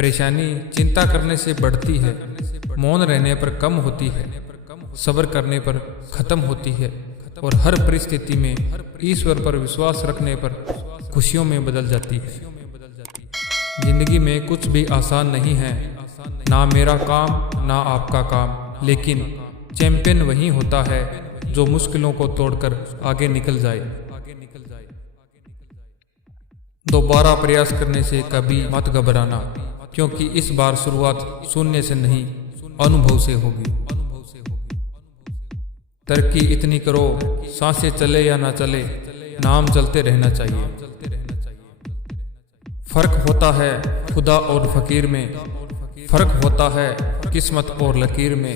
परेशानी चिंता करने से बढ़ती है, मौन रहने पर कम होती है, सब्र करने पर खत्म होती है और हर परिस्थिति में ईश्वर पर विश्वास रखने पर खुशियों में बदल जाती है। जिंदगी में कुछ भी आसान नहीं है, ना मेरा काम ना आपका काम, लेकिन चैंपियन वही होता है जो मुश्किलों को तोड़कर आगे निकल जाए। दोबारा प्रयास करने से कभी मत घबराना, क्योंकि इस बार शुरुआत शून्य से नहीं अनुभव से होगी। तरक्की इतनी करो, सांसें चले या ना चले, नाम चलते रहना चाहिए। फर्क होता है खुदा और फकीर में, फर्क होता है किस्मत और लकीर में।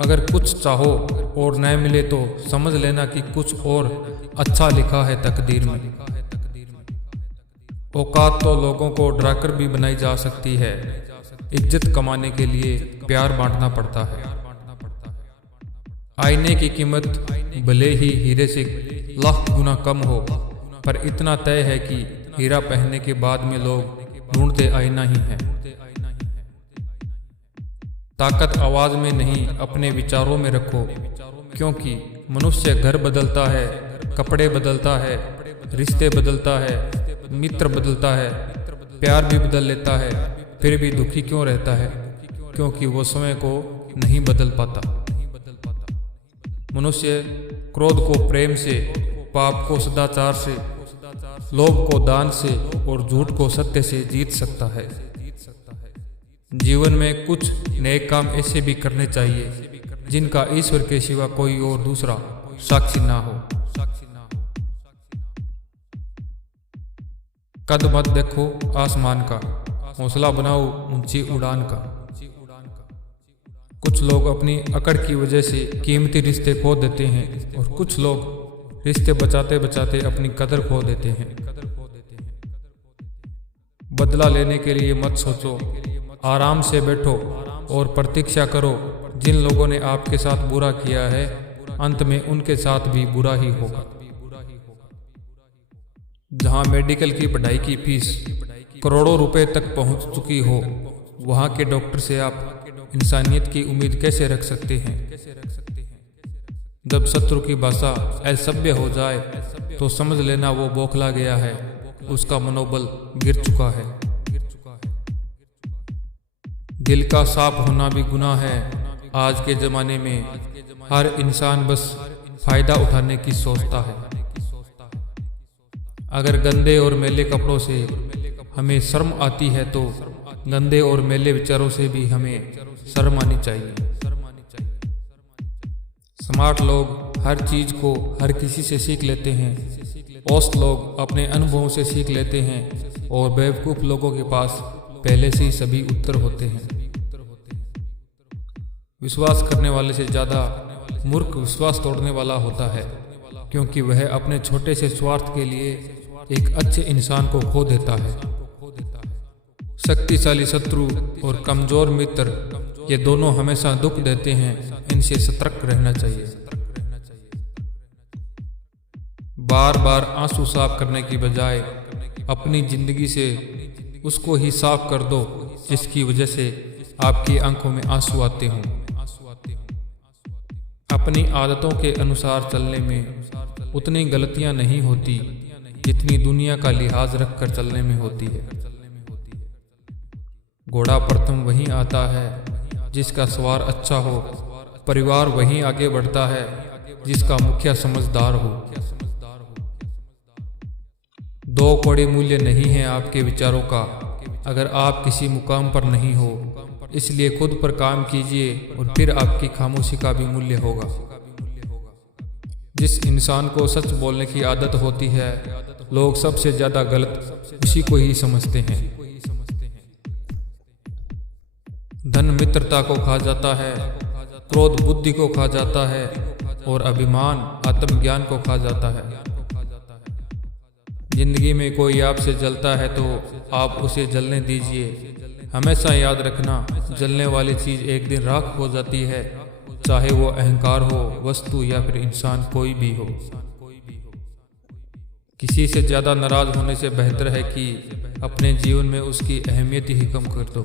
अगर कुछ चाहो और न मिले तो समझ लेना कि कुछ और अच्छा लिखा है तकदीर में। औकात तो लोगों को डराकर भी बनाई जा सकती है, इज्जत कमाने के लिए प्यार बांटना पड़ता है। आईने की कीमत भले ही हीरे से लाख गुना कम हो, पर इतना तय है कि हीरा पहनने के बाद में लोग ढूंढते आईना ही है। ताकत आवाज में नहीं अपने विचारों में रखो, क्योंकि मनुष्य घर बदलता है, कपड़े बदलता है, रिश्ते बदलता है, मित्र बदलता है, प्यार भी बदल लेता है, फिर भी दुखी क्यों रहता है? क्योंकि वो समय को नहीं बदल पाता। मनुष्य क्रोध को प्रेम से, पाप को सदाचार से, लोभ को दान से और झूठ को सत्य से जीत सकता है। जीवन में कुछ नए काम ऐसे भी करने चाहिए जिनका ईश्वर के सिवा कोई और दूसरा साक्षी ना हो। कद मत देखो आसमान का, हौसला बनाओ ऊंची उड़ान का। कुछ लोग अपनी अकड़ की वजह से कीमती रिश्ते खो देते हैं और कुछ लोग रिश्ते बचाते बचाते अपनी कदर खो देते हैं। बदला लेने के लिए मत सोचो, आराम से बैठो और प्रतीक्षा करो। जिन लोगों ने आपके साथ बुरा किया है, अंत में उनके साथ भी बुरा ही होगा। जहां मेडिकल की पढ़ाई की फीस करोड़ों रुपए तक पहुंच चुकी हो, वहां के डॉक्टर से आप इंसानियत की उम्मीद कैसे रख सकते हैं? जब शत्रु की भाषा असभ्य हो जाए तो समझ लेना वो बौखला गया है, उसका मनोबल गिर चुका है। दिल का साफ होना भी गुनाह है। आज के जमाने में हर इंसान बस फायदा उठाने की सोचता है। अगर गंदे और मैले कपड़ों से हमें शर्म आती है तो गंदे और मैले विचारों से भी हमें शर्म आनी चाहिए। स्मार्ट लोग हर चीज को हर किसी से सीख लेते हैं, औसत लोग अपने अनुभवों से सीख लेते हैं और बेवकूफ लोगों के पास पहले से ही सभी उत्तर होते हैं। विश्वास करने वाले से ज्यादा मूर्ख विश्वास तोड़ने वाला होता है, क्योंकि वह अपने छोटे से स्वार्थ के लिए एक अच्छे इंसान को खो देता है। शक्तिशाली शत्रु और कमजोर मित्र, ये दोनों हमेशा दुख देते हैं, इनसे सतर्क रहना चाहिए। बार बार आंसू साफ करने की बजाय अपनी जिंदगी से उसको ही साफ कर दो जिसकी वजह से आपकी आंखों में आंसू आते हों। अपनी आदतों के अनुसार चलने में उतनी गलतियां नहीं होती जितनी दुनिया का लिहाज रखकर चलने में होती है। घोड़ा प्रथम वहीं आता है जिसका सवार अच्छा हो, परिवार वहीं आगे बढ़ता है जिसका मुखिया समझदार हो। दो कौड़ी मूल्य नहीं है आपके विचारों का अगर आप किसी मुकाम पर नहीं हो, इसलिए खुद पर काम कीजिए और फिर आपकी खामोशी का भी मूल्य होगा। जिस इंसान को सच बोलने की आदत होती है, लोग सबसे ज्यादा गलत उसी को ही समझते हैं। धन मित्रता को खा जाता है, क्रोध बुद्धि को खा जाता है और अभिमान आत्मज्ञान को खा जाता है। जिंदगी में कोई आपसे जलता है तो आप उसे जलने दीजिए। हमेशा याद रखना, जलने वाली चीज एक दिन राख हो जाती है, चाहे वो अहंकार हो, वस्तु या फिर इंसान कोई भी हो। किसी से ज़्यादा नाराज़ होने से बेहतर है कि अपने जीवन में उसकी अहमियत ही कम कर दो।